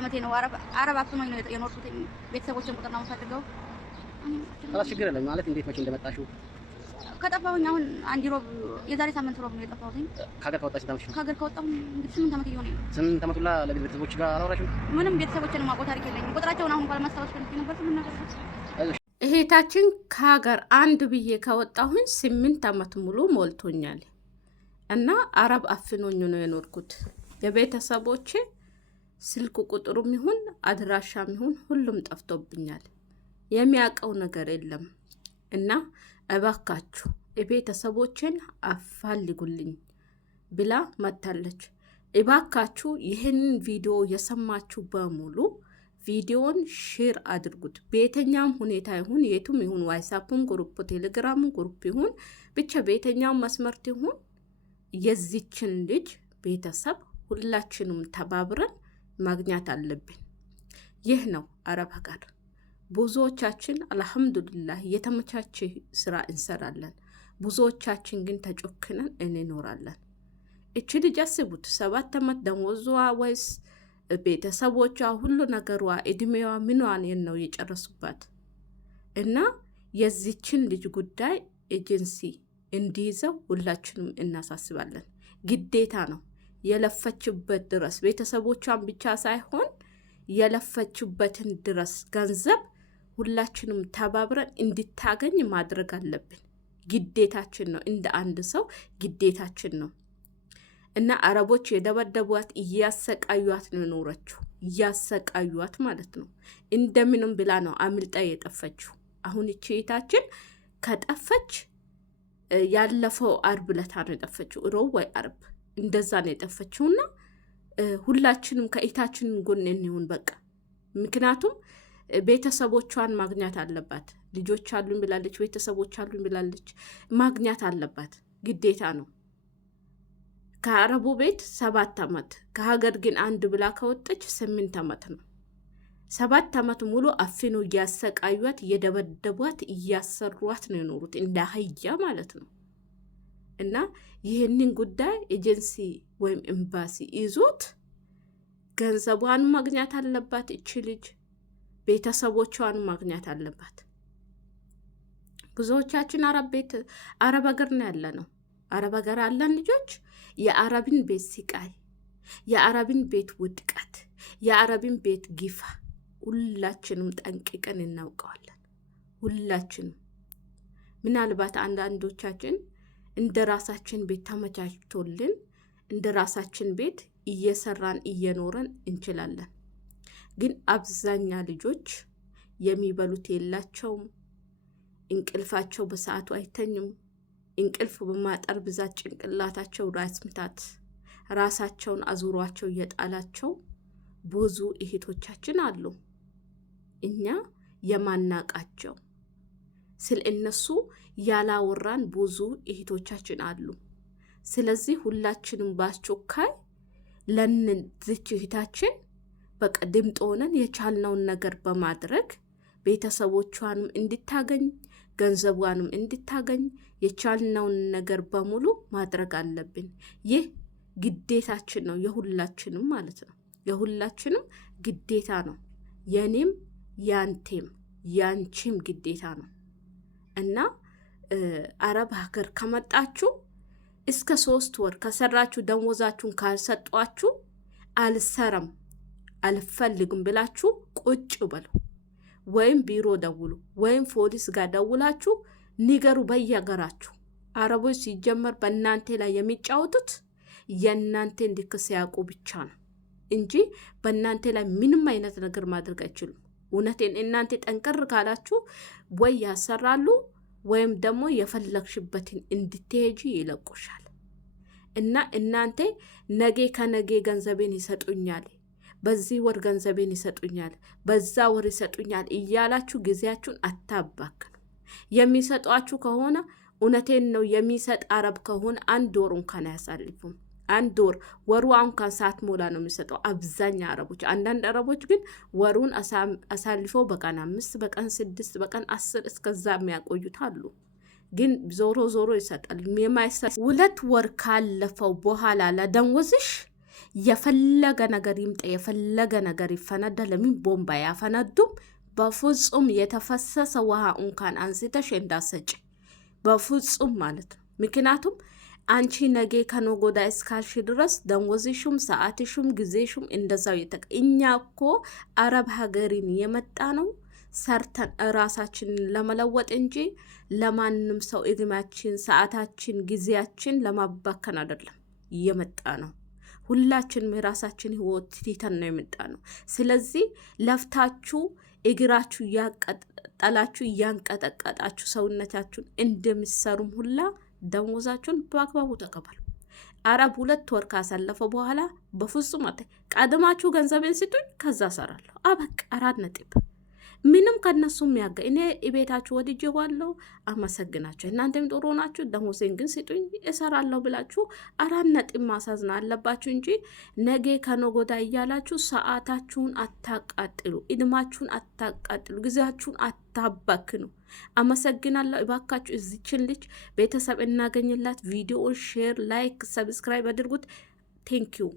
ዓመቴ ነው። አረብ አፍኖኝ ነው የኖርኩት። ቤተሰቦችን ቁጥር ነው የምፈልገው። خلاص ችግር የለም ማለት እንዴት መቼ እንደመጣሽው ከጠፋሁኝ አሁን አንድ ሮብ የዛሬ ሳምንት ሮብ ነው የጠፋሁት። ከሀገር ከወጣሽ ታምሽ ነው? ከሀገር ከወጣሁ እንግዲህ 8 ዓመት እየሆነኝ ነው። 8 ዓመት ሁላ ለቤተሰቦች ጋር አላወራሽም? ምንም ቤተሰቦችን ማቆ ታሪክ የለኝም። ቁጥራቸውን አሁን እንኳን ማስታወስ ፈልጌ ነበር። ምን ነገር እህታችን ከሀገር አንድ ብዬ ከወጣሁኝ 8 ዓመት ሙሉ ሞልቶኛል እና አረብ አፍኖኝ ነው የኖርኩት። የቤተሰቦቼ ስልክ ቁጥሩም ይሁን አድራሻም ይሁን ሁሉም ጠፍቶብኛል። የሚያውቀው ነገር የለም እና እባካችሁ የቤተሰቦቼን አፋልጉልኝ ብላ መታለች። እባካችሁ ይህንን ቪዲዮ የሰማችሁ በሙሉ ቪዲዮን ሼር አድርጉት። በየትኛውም ሁኔታ ይሁን የቱም ይሁን ዋትስአፕም ግሩፕ ቴሌግራም ግሩፕ ይሁን ብቻ በየትኛውም መስመርት ይሁን የዚችን ልጅ ቤተሰብ ሁላችንም ተባብረን ማግኘት አለብን። ይህ ነው አረብ ሀገር። ብዙዎቻችን አልሐምዱሊላህ የተመቻቸ ስራ እንሰራለን። ብዙዎቻችን ግን ተጮክነን እንኖራለን። እቺ ልጅ አስቡት 7 ዓመት ደሞዟ ወይስ ቤተሰቦቿ ሁሉ ነገሯ እድሜዋ ምኗን ነው የጨረሱባት እና የዚችን ልጅ ጉዳይ ኤጀንሲ እንዲይዘው ሁላችንም እናሳስባለን። ግዴታ ነው። የለፈችበት ድረስ ቤተሰቦቿን ብቻ ሳይሆን የለፈችበትን ድረስ ገንዘብ ሁላችንም ተባብረን እንድታገኝ ማድረግ አለብን። ግዴታችን ነው። እንደ አንድ ሰው ግዴታችን ነው እና አረቦች የደበደቧት እያሰቃዩት ነው የኖረችው። እያሰቃዩት ማለት ነው። እንደምንም ብላ ነው አምልጣ የጠፈችው። አሁን እቺ እህታችን ከጠፈች ያለፈው አርብ ለታ ነው የጠፈችው። ሮብ ወይ አርብ እንደዛ ነው የጠፈችውና ሁላችንም ከእህታችን ጎን እንሁን በቃ። ምክንያቱም ቤተሰቦቿን ማግኘት አለባት። ልጆች አሉኝ ብላለች፣ ቤተሰቦች አሉኝ ብላለች። ማግኘት አለባት፣ ግዴታ ነው። ከአረቡ ቤት 7 ዓመት ከሀገር ግን አንድ ብላ ከወጣች 8 ዓመት ነው። 7 ዓመት ሙሉ አፍኖ እያሰቃዩት እየደበደቧት እያሰሯት ነው የኖሩት እንደ አህያ ማለት ነው። እና ይህንን ጉዳይ ኤጀንሲ ወይም ኤምባሲ ይዞት ገንዘቧን ማግኘት አለባት። እቺ ልጅ ቤተሰቦቿን ማግኘት አለባት። ብዙዎቻችን አረብ ሀገር ነው ያለ ነው። አረብ ሀገር አለን ልጆች የአረብን ቤት ሲቃይ፣ የአረብን ቤት ውድቀት፣ የአረብን ቤት ግፋ ሁላችንም ጠንቅቀን እናውቀዋለን። ሁላችንም ምናልባት አንዳንዶቻችን እንደ ራሳችን ቤት ተመቻችቶልን እንደ ራሳችን ቤት እየሰራን እየኖረን እንችላለን። ግን አብዛኛ ልጆች የሚበሉት የላቸውም። እንቅልፋቸው በሰዓቱ አይተኙም። እንቅልፍ በማጠር ብዛት ጭንቅላታቸው ራስ ምታት ራሳቸውን አዙሯቸው እየጣላቸው ብዙ እህቶቻችን አሉ። እኛ የማናቃቸው ስለ እነሱ ያላወራን ብዙ እህቶቻችን አሉ። ስለዚህ ሁላችንም ባስቸኳይ ለነዚች እህታችን በቃ ድምፅ ሆነን የቻልነውን ነገር በማድረግ ቤተሰቦቿንም እንድታገኝ ገንዘቧንም እንድታገኝ የቻልነውን ነገር በሙሉ ማድረግ አለብን። ይህ ግዴታችን ነው፣ የሁላችንም ማለት ነው። የሁላችንም ግዴታ ነው። የኔም ያንቴም ያንቺም ግዴታ ነው እና አረብ ሀገር ከመጣችሁ እስከ 3 ወር ከሰራችሁ ደሞዛችሁን ካልሰጧችሁ አልሰራም አልፈልግም ብላችሁ ቁጭ በሉ። ወይም ቢሮ ደውሉ፣ ወይም ፖሊስ ጋር ደውላችሁ ንገሩ በየሀገራችሁ። አረቦች ሲጀመር በእናንተ ላይ የሚጫወቱት የእናንተን ልክ ሲያውቁ ብቻ ነው እንጂ በእናንተ ላይ ምንም አይነት ነገር ማድረግ አይችሉም። እውነቴን እናንተ ጠንቀር ካላችሁ ወይ ያሰራሉ ወይም ደግሞ የፈለግሽበትን እንድትሄጂ ይለቁሻል። እና እናንተ ነገ ከነገ ገንዘቤን ይሰጡኛል፣ በዚህ ወር ገንዘቤን ይሰጡኛል፣ በዛ ወር ይሰጡኛል እያላችሁ ጊዜያችሁን አታባክኑ። የሚሰጧችሁ ከሆነ እውነቴን ነው የሚሰጥ አረብ ከሆነ 1 ወር እንኳን አያሳልፉም። 1 ወር ወሩ እንኳን ሳትሞላ ነው የሚሰጠው አብዛኛ አረቦች። አንዳንድ አረቦች ግን ወሩን አሳልፈው በቀን 5 በቀን 6 በቀን 10 እስከዛ የሚያቆዩት አሉ። ግን ዞሮ ይሰጣል። የማይሰጥ 2 ወር ካለፈው በኋላ ለደሞዝሽ የፈለገ ነገር ይምጣ፣ የፈለገ ነገር ይፈነዳ። ለምን ቦምባ ያፈነዱም? በፍጹም የተፈሰሰ ውሃ እንኳን አንስተሽ እንዳሰጭ በፍጹም ማለት ነው። ምክንያቱም አንቺ ነገ ከነጎዳ እስካልሽ ድረስ ደሞዝሽም ሰዓትሽም ጊዜሽም እንደዛው እኛ እኮ አረብ ሀገሪን የመጣ ነው ሰርተን ራሳችንን ለመለወጥ እንጂ ለማንም ሰው እድሜያችን፣ ሰዓታችን፣ ጊዜያችን ለማባከን አይደለም የመጣ ነው። ሁላችንም የራሳችን ህይወት ትተን ነው የመጣ ነው። ስለዚህ ለፍታችሁ እግራችሁ እያቀጠላችሁ እያንቀጠቀጣችሁ ሰውነታችሁን እንደምትሰሩም ሁላ ደሞዛችሁን በአግባቡ ተቀበሉ። አረብ 2 ወር ካሳለፈ በኋላ በፍጹም ቀድማችሁ ገንዘቤን ስጡኝ፣ ከዛ ሰራለሁ። አበቃ። 4 ነጥብ። ምንም ከነሱ የሚያገ እኔ ቤታችሁ ወድጄ ዋለው አመሰግናችሁ። እናንተም ጥሩ ናችሁ፣ ደሞዜን ግን ስጡኝ እሰራለሁ ብላችሁ 4 ነጥብ ማሳዝና አለባችሁ እንጂ ነገ ከነጎዳ እያላችሁ ሰዓታችሁን አታቃጥሉ፣ እድማችሁን አታቃጥሉ፣ ጊዜያችሁን አታባክኑ። አመሰግናለሁ። እባካችሁ እዚችን ልጅ ቤተሰብ እናገኝላት። ቪዲዮውን ሼር፣ ላይክ፣ ሰብስክራይብ አድርጉት። ቴንኪዩ